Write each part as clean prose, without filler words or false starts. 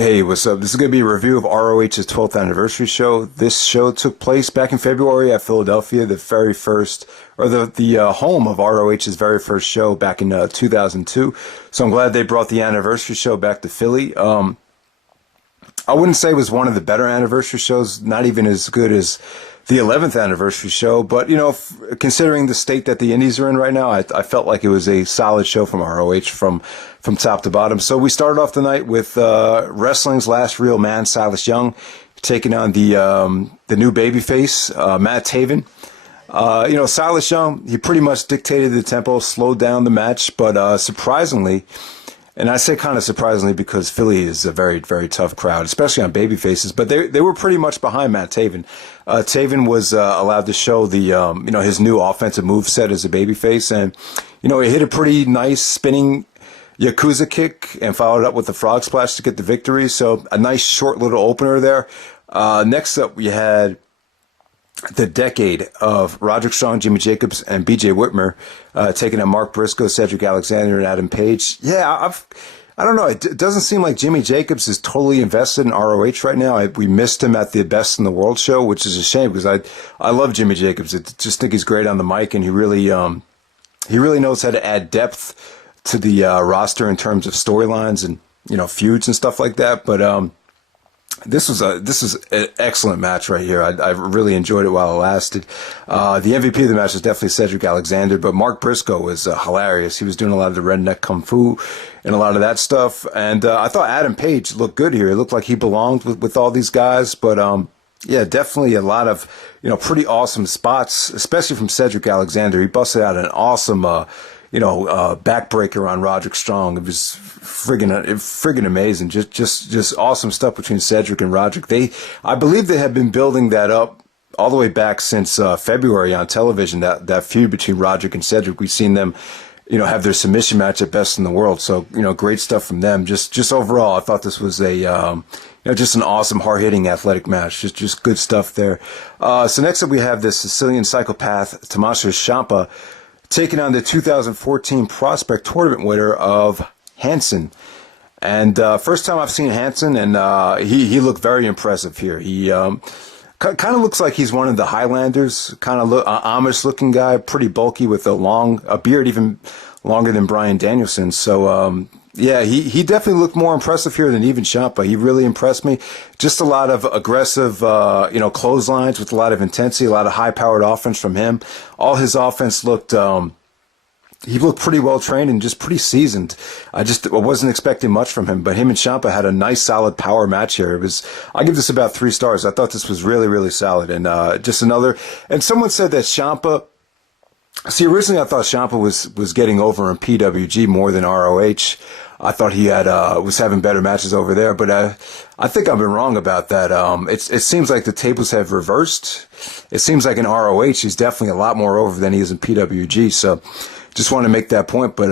Hey, what's up? This is going to be a review of ROH's 12th anniversary show. This show took place back in February at Philadelphia, the very first, or the home of ROH's very first show back in 2002. So I'm glad they brought the anniversary show back to Philly. I wouldn't say it was one of the better anniversary shows, not even as good as the 11th anniversary show, but considering the state that the indies are in right now, I felt like it was a solid show from ROH from top to bottom. So we started off the night with wrestling's last real man, Silas Young, taking on the new babyface, Matt Taven. Silas Young, he pretty much dictated the tempo, slowed down the match, but surprisingly, and I say kind of surprisingly because Philly is a very, very tough crowd, especially on baby faces, but they were pretty much behind Matt Taven. Taven was allowed to show his new offensive moveset as a babyface, and he hit a pretty nice spinning Yakuza kick and followed up with the frog splash to get the victory. So a nice short little opener there. Next up, we had the decade of Roderick Strong, Jimmy Jacobs, and B.J. Whitmer taking on Mark Briscoe, Cedric Alexander, and Adam Page. Yeah, I don't know. It doesn't seem like Jimmy Jacobs is totally invested in ROH right now. We missed him at the Best in the World show, which is a shame because I love Jimmy Jacobs. I just think he's great on the mic, and he really knows how to add depth to the roster in terms of storylines and feuds and stuff like that. But this was an excellent match right here. I really enjoyed it while it lasted. The MVP of the match was definitely Cedric Alexander, but Mark Briscoe was hilarious. He was doing a lot of the redneck kung fu and a lot of that stuff. And I thought Adam Page looked good here. It looked like he belonged with all these guys. But yeah, definitely a lot of pretty awesome spots, especially from Cedric Alexander. He busted out an awesome backbreaker on Roderick Strong. It was friggin' amazing. Just awesome stuff between Cedric and Roderick. I believe they have been building that up all the way back since February on television. That feud between Roderick and Cedric. We've seen them, have their submission match at Best in the World. So great stuff from them. Just overall, I thought this was just an awesome, hard-hitting, athletic match. Just good stuff there. So next up, we have this Sicilian psychopath, Tommaso Ciampa, taking on the 2014 Prospect Tournament winner of Hanson. And first time I've seen Hanson, and he looked very impressive here. He kind of looks like he's one of the Highlanders, kind of Amish-looking guy, pretty bulky with a beard even longer than Bryan Danielson. So, yeah, he definitely looked more impressive here than even Ciampa. He really impressed me. Just a lot of aggressive, clotheslines with a lot of intensity, a lot of high-powered offense from him. All his offense looked, he looked pretty well trained and just pretty seasoned. I wasn't expecting much from him, but him and Ciampa had a nice, solid power match here. I give this about 3 stars. I thought this was really, really solid. And and someone said that Ciampa, see, originally I thought Ciampa was getting over in PWG more than ROH. I thought he was having better matches over there, but I think I've been wrong about that. It seems like the tables have reversed. It seems like in ROH he's definitely a lot more over than he is in PWG. So just want to make that point. But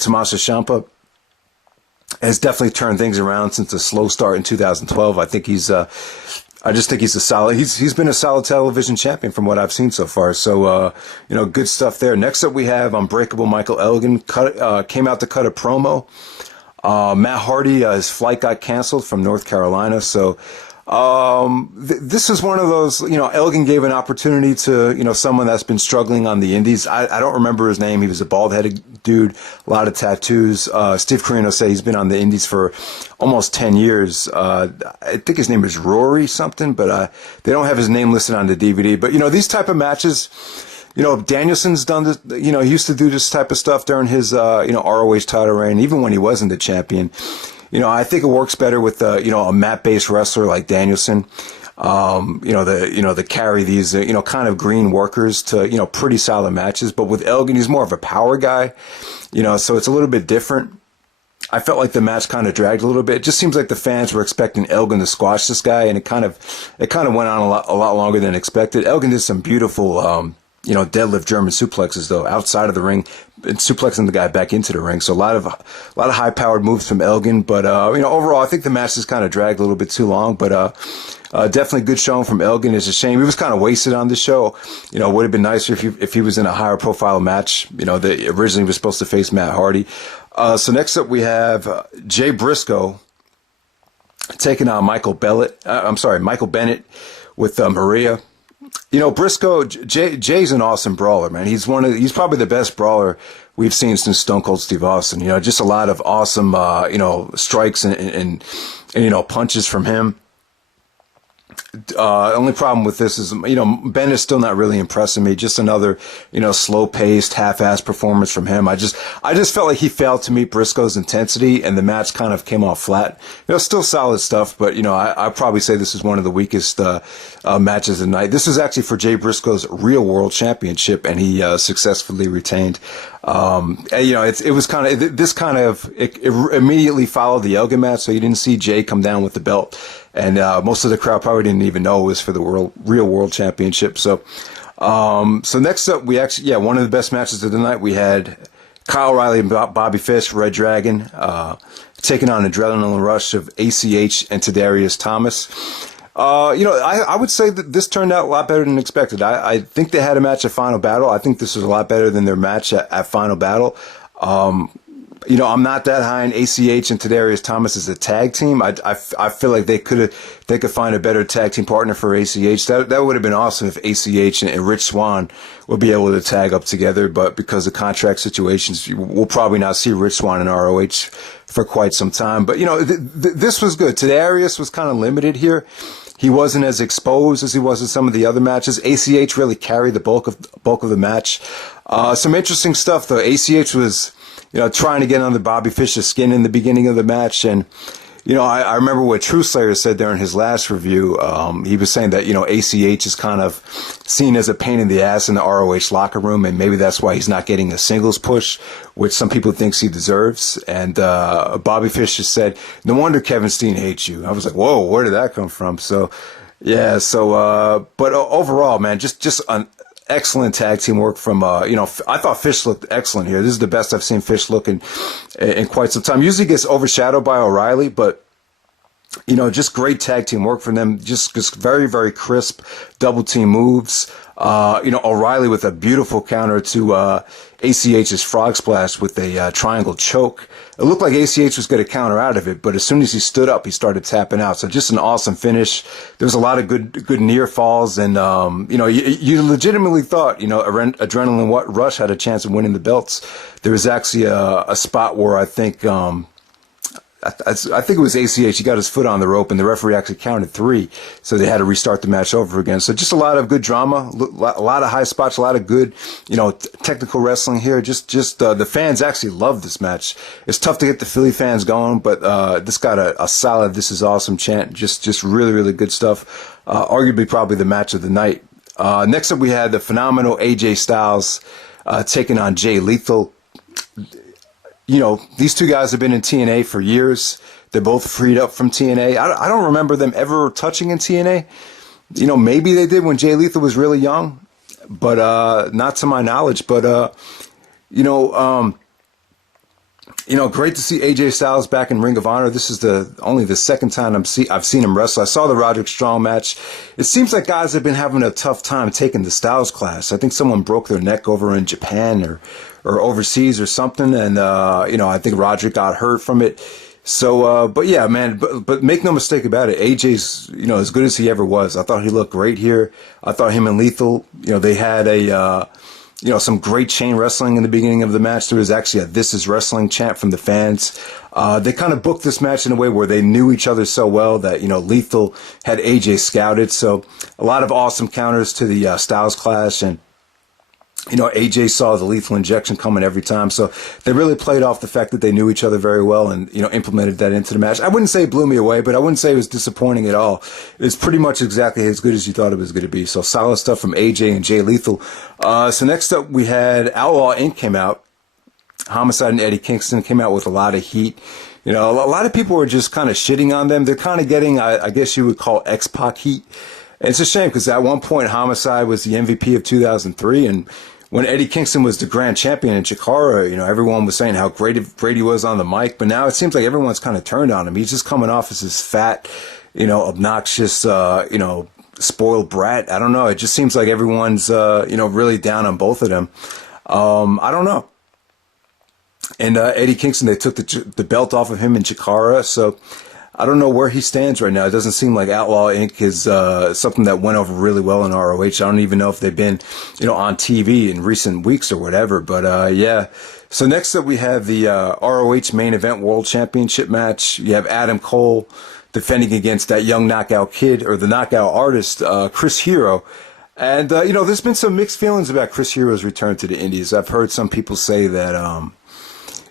Tommaso Ciampa has definitely turned things around since a slow start in 2012. I just think he's a solid. He's been a solid television champion from what I've seen so far. So good stuff there. Next up, we have Unbreakable Michael Elgin came out to cut a promo. Matt Hardy, his flight got canceled from North Carolina. So this is one of those. Elgin gave an opportunity to someone that's been struggling on the indies. I don't remember his name. He was a bald-headed dude, a lot of tattoos. Steve Corino said he's been on the indies for almost 10 years. I think his name is Rory something, but they don't have his name listed on the DVD. But these type of matches, Danielson's done this. He used to do this type of stuff during his ROH title reign, even when he wasn't the champion. I think it works better with a mat-based wrestler like Danielson. To carry these kind of green workers to pretty solid matches. But with Elgin, he's more of a power guy. So it's a little bit different. I felt like the match kind of dragged a little bit. It just seems like the fans were expecting Elgin to squash this guy, and it kind of went on a lot longer than expected. Elgin did some beautiful deadlift German suplexes though outside of the ring, and suplexing the guy back into the ring. So a lot of high powered moves from Elgin. But overall, I think the match just kind of dragged a little bit too long. But definitely good showing from Elgin. It's a shame he was kind of wasted on the show. Would have been nicer if he was in a higher profile match. That originally was supposed to face Matt Hardy. So next up we have Jay Briscoe taking on Michael Bennett with Maria. You know, Briscoe, Jay's an awesome brawler, man. He's probably the best brawler we've seen since Stone Cold Steve Austin. You know, just a lot of awesome, strikes and punches from him. Only problem with this is, Bennett's still not really impressing me. Just another, slow-paced, half-assed performance from him. I just felt like he failed to meet Briscoe's intensity, and the match kind of came off flat. Still solid stuff, but, I'd probably say this is one of the weakest matches of the night. This was actually for Jay Briscoe's real world championship, and he successfully retained. It immediately followed the Elgin match, so you didn't see Jay come down with the belt. And most of the crowd probably didn't even know it was for the real world championship. So next up, one of the best matches of the night, we had Kyle O'Reilly and Bobby Fish, Red Dragon, taking on Adrenaline Rush of ACH and Tadarius Thomas. I would say that this turned out a lot better than expected. I think they had a match at Final Battle. I think this was a lot better than their match at Final Battle. I'm not that high in ACH and Tadarius Thomas as a tag team. I feel like they could find a better tag team partner for ACH. That would have been awesome if ACH and Rich Swann would be able to tag up together. But because of contract situations, we'll probably not see Rich Swann in ROH for quite some time. But this was good. Tadarius was kind of limited here. He wasn't as exposed as he was in some of the other matches. ACH really carried the bulk of the match. Some interesting stuff though. ACH was trying to get under Bobby Fish's skin in the beginning of the match. And, I remember what True Slayer said during his last review. He was saying that, ACH is kind of seen as a pain in the ass in the ROH locker room. And maybe that's why he's not getting a singles push, which some people think he deserves. And Bobby Fish just said, no wonder Kevin Steen hates you. I was like, whoa, where did that come from? So, yeah. But overall, man, just an excellent tag team work from, I thought Fish looked excellent here. This is the best I've seen Fish look in quite some time. Usually gets overshadowed by O'Reilly, but, just great tag team work from them. Just very, very crisp double team moves. O'Reilly with a beautiful counter to ACH's frog splash with a triangle choke. It looked like ACH was going to counter out of it, but as soon as he stood up, he started tapping out. So just an awesome finish. There was a lot of good near falls, and you legitimately thought Adrenaline Rush had a chance of winning the belts. There was actually a spot where I think it was ACH. He got his foot on the rope, and the referee actually counted 3, so they had to restart the match over again. So just a lot of good drama, a lot of high spots, a lot of good, technical wrestling here. Just the fans actually loved this match. It's tough to get the Philly fans going, but this got a solid "This is awesome" chant. Just really, really good stuff. Arguably, probably the match of the night. Next up, we had the phenomenal AJ Styles taking on Jay Lethal. These two guys have been in TNA for years. They're both freed up from TNA. I don't remember them ever touching in TNA. Maybe they did when Jay Lethal was really young, but not to my knowledge. But great to see AJ Styles back in Ring of Honor. This is only the second time I've seen him wrestle. I saw the Roderick Strong match. It seems like guys have been having a tough time taking the Styles class. I think someone broke their neck over in Japan or overseas or something, and I think Roderick got hurt from it. So, but yeah, man. But make no mistake about it. AJ's as good as he ever was. I thought he looked great here. I thought him and Lethal, they had some great chain wrestling in the beginning of the match. There was actually a "This is Wrestling" chant from the fans. They kind of booked this match in a way where they knew each other so well that, Lethal had AJ scouted. So a lot of awesome counters to the Styles Clash, and AJ saw the lethal injection coming every time. So they really played off the fact that they knew each other very well and, implemented that into the match. I wouldn't say it blew me away, but I wouldn't say it was disappointing at all. It's pretty much exactly as good as you thought it was going to be. So solid stuff from AJ and Jay Lethal. So next up we had Outlaw Inc. came out. Homicide and Eddie Kingston came out with a lot of heat. A lot of people were just kind of shitting on them. They're kind of getting, I guess you would call X-Pac heat. And it's a shame because at one point Homicide was the MVP of 2003, and when Eddie Kingston was the grand champion in Chikara, everyone was saying how great he was on the mic, but now it seems like everyone's kind of turned on him. He's just coming off as this fat, obnoxious, spoiled brat. I don't know. It just seems like everyone's, really down on both of them. I don't know. And Eddie Kingston, they took the belt off of him in Chikara, so I don't know where he stands right now. It doesn't seem like Outlaw Inc. is something that went over really well in ROH. I don't even know if they've been, on TV in recent weeks or whatever. But yeah. So next up we have the ROH main event world championship match. You have Adam Cole defending against that young knockout kid, or the knockout artist, Chris Hero. And there's been some mixed feelings about Chris Hero's return to the Indies. I've heard some people say that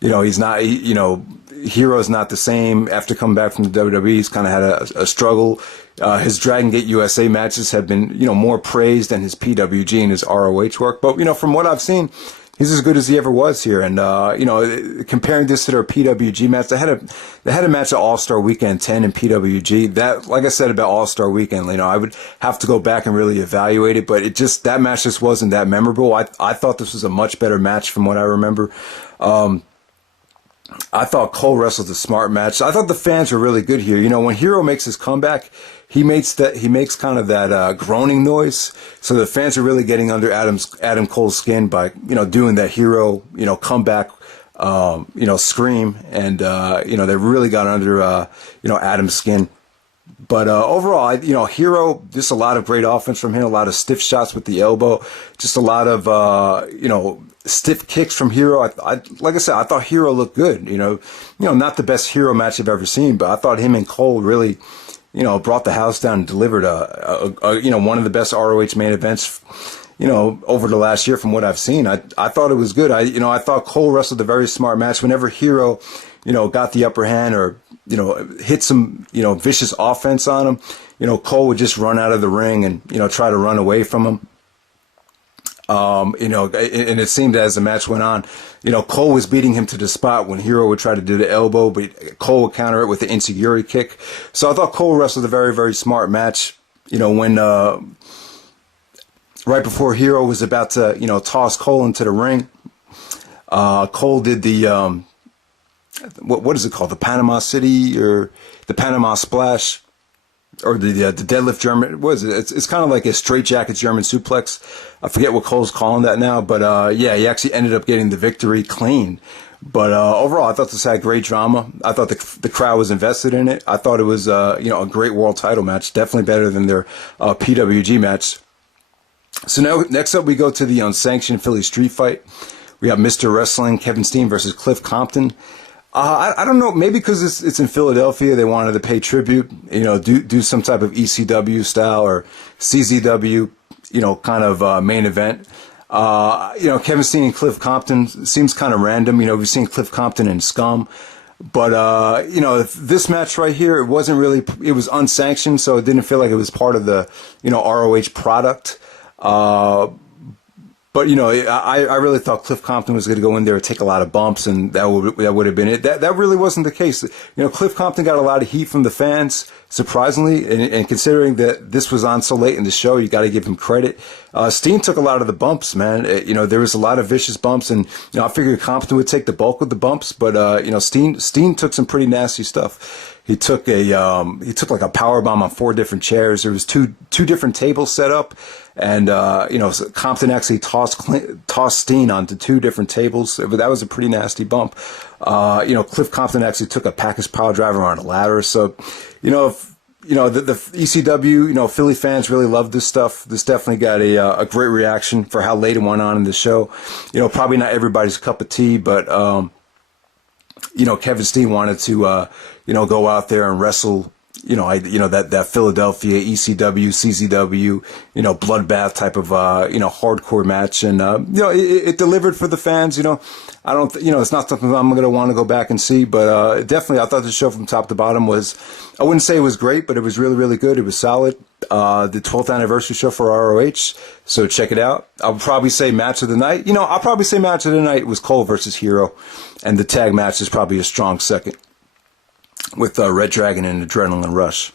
he's not, Hero's not the same after coming back from the WWE. He's kind of had a struggle. His Dragon Gate USA matches have been, more praised than his PWG and his ROH work. But, from what I've seen, he's as good as he ever was here. And, comparing this to their PWG match, they had a match at All-Star Weekend 10 in PWG. That, like I said about All-Star Weekend, I would have to go back and really evaluate it, but that match just wasn't that memorable. I thought this was a much better match from what I remember. I thought Cole wrestled a smart match. I thought the fans were really good here. When Hero makes his comeback, he makes kind of that groaning noise. So the fans are really getting under Adam Cole's skin by doing that Hero comeback scream, and they really got under Adam's skin. But overall, Hero, just a lot of great offense from him, a lot of stiff shots with the elbow, just a lot of stiff kicks from Hero. Like I said, I thought Hero looked good. Not the best Hero match I've ever seen, but I thought him and Cole really, brought the house down and delivered one of the best ROH main events, over the last year from what I've seen. I thought it was good. I thought Cole wrestled a very smart match. Whenever Hero, got the upper hand or, hit some, vicious offense on him, Cole would just run out of the ring and, try to run away from him. And it seemed as the match went on, Cole was beating him to the spot when Hero would try to do the elbow, but Cole would counter it with the insecurity kick. So I thought Cole wrestled a very, very smart match, when, right before Hero was about to, toss Cole into the ring, Cole did the, what is it called? The Panama City or the Panama Splash, or the deadlift German. What is it? It's kind of like a straitjacket German suplex. I forget what Cole's calling that now, but yeah, he actually ended up getting the victory clean. But overall, I thought this had great drama. I thought the crowd was invested in it. I thought it was a great world title match, definitely better than their PWG match. So now next up we go to the unsanctioned Philly street fight. We have Mr. Wrestling Kevin Steen versus Cliff Compton. I don't know, maybe because it's in Philadelphia, they wanted to pay tribute, do some type of ECW style or CZW, kind of main event. Kevin Steen and Cliff Compton seems kind of random. We've seen Cliff Compton in Scum. But, this match right here, it was unsanctioned, so it didn't feel like it was part of the, ROH product. But, I really thought Cliff Compton was going to go in there and take a lot of bumps, and that would have been it. That really wasn't the case. Cliff Compton got a lot of heat from the fans, surprisingly, and considering that this was on so late in the show, you got to give him credit. Steen took a lot of the bumps, man. There was a lot of vicious bumps, and, I figured Compton would take the bulk of the bumps, but, Steen took some pretty nasty stuff. He took like a power bomb on 4 different chairs. There was two different tables set up, and Compton actually tossed Steen onto 2 different tables. That was a pretty nasty bump. Cliff Compton actually took a package power driver on a ladder. So, the ECW, Philly fans really loved this stuff. This definitely got a great reaction for how late it went on in the show. Probably not everybody's cup of tea, but Kevin Steen wanted to, go out there and wrestle, that Philadelphia ECW, CZW, bloodbath type of, hardcore match. And, it delivered for the fans. I don't, it's not something I'm going to want to go back and see, but, definitely I thought the show from top to bottom was, I wouldn't say it was great, but it was really, really good. It was solid. The 12th anniversary show for ROH. So check it out. I'll probably say match of the night. I'll probably say match of the night was Cole versus Hero. And the tag match is probably a strong second with Red Dragon and Adrenaline Rush.